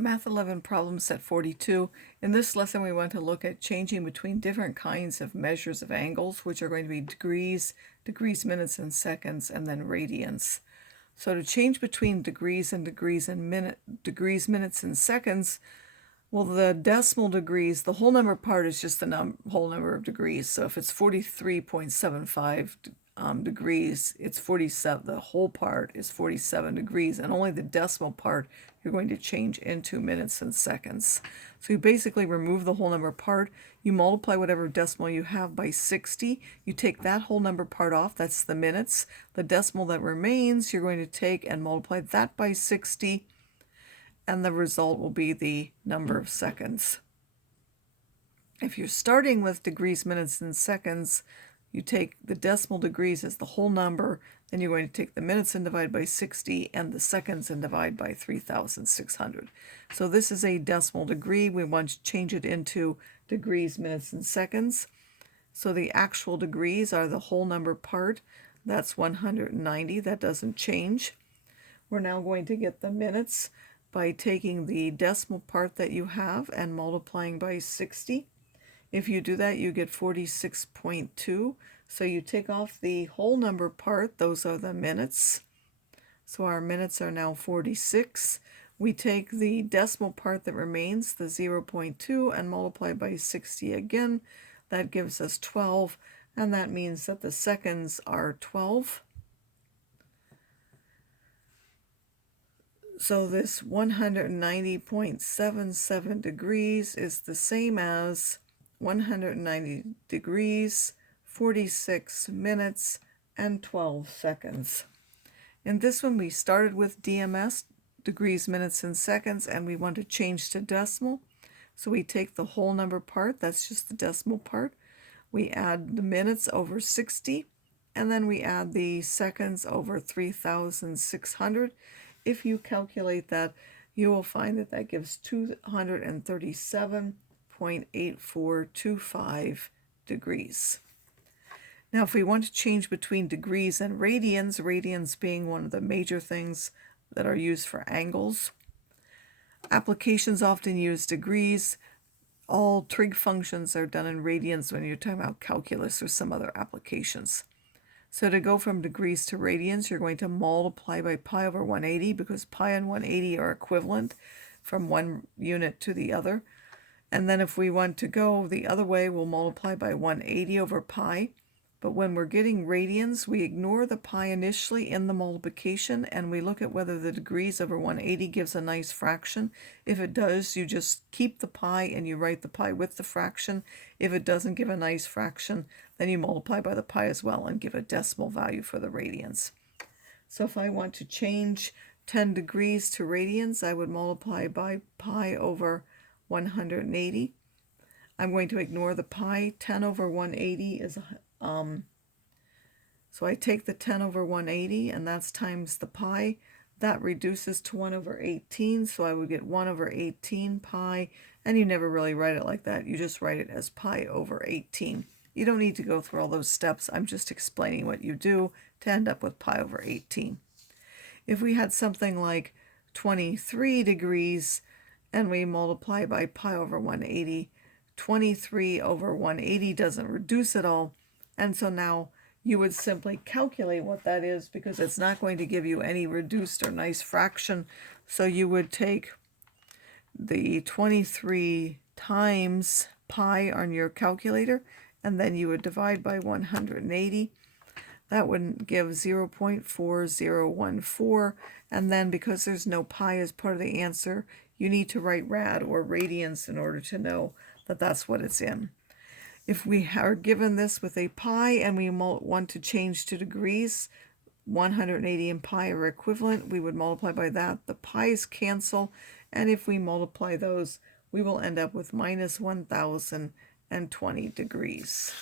Math 11 problem set 42. In this lesson we want to look at changing between different kinds of measures of angles, which are going to be degrees, minutes and seconds, and then radians. So to change between degrees, minutes and seconds, well, the decimal degrees, the whole number part is just the whole number of degrees. So if it's 43.75 degrees, it's 47. The whole part is 47 degrees, and only the decimal part you're going to change into minutes and seconds. So you basically remove the whole number part. You multiply whatever decimal you have by 60. You take that whole number part off. That's the minutes. The decimal that remains, you're going to take and multiply that by 60. And the result will be the number of seconds. If you're starting with degrees, minutes, and seconds, you take the decimal degrees as the whole number, then you're going to take the minutes and divide by 60, and the seconds and divide by 3,600. So this is a decimal degree. We want to change it into degrees, minutes, and seconds. So the actual degrees are the whole number part. That's 190. That doesn't change. We're now going to get the minutes by taking the decimal part that you have and multiplying by 60. If you do that, you get 46.2. So you take off the whole number part. Those are the minutes. So our minutes are now 46. We take the decimal part that remains, the 0.2, and multiply by 60 again. That gives us 12, and that means that the seconds are 12. So this 190.77 degrees is the same as 190 degrees, 46 minutes, and 12 seconds. In this one, we started with DMS, degrees, minutes, and seconds, and we want to change to decimal. So we take the whole number part, that's just the decimal part. We add the minutes over 60, and then we add the seconds over 3,600. If you calculate that, you will find that that gives 237.8425 degrees. Now, if we want to change between degrees and radians, radians being one of the major things that are used for angles, applications often use degrees. All trig functions are done in radians when you're talking about calculus or some other applications. So to go from degrees to radians, you're going to multiply by pi over 180 because pi and 180 are equivalent from one unit to the other. And then if we want to go the other way, we'll multiply by 180 over pi. But when we're getting radians, we ignore the pi initially in the multiplication, and we look at whether the degrees over 180 gives a nice fraction. If it does, you just keep the pi and you write the pi with the fraction. If it doesn't give a nice fraction, then you multiply by the pi as well and give a decimal value for the radians. So if I want to change 10 degrees to radians, I would multiply by pi over 180. I'm going to ignore the pi. 10 over 180 is so I take the 10 over 180, and that's times the pi. That reduces to 1 over 18, so I would get 1 over 18 pi, and you never really write it like that. You just write it as pi over 18. You don't need to go through all those steps. I'm just explaining what you do to end up with pi over 18. If we had something like 23 degrees and we multiply by pi over 180, 23 over 180 doesn't reduce at all. And so now you would simply calculate what that is because it's not going to give you any reduced or nice fraction. So you would take the 23 times pi on your calculator, and then you would divide by 180. That would give 0.4014. And then because there's no pi as part of the answer, you need to write rad or radians in order to know that that's what it's in. If we are given this with a pi and we want to change to degrees, 180 and pi are equivalent. We would multiply by that. The pi's cancel, and if we multiply those, we will end up with minus 1,020 degrees.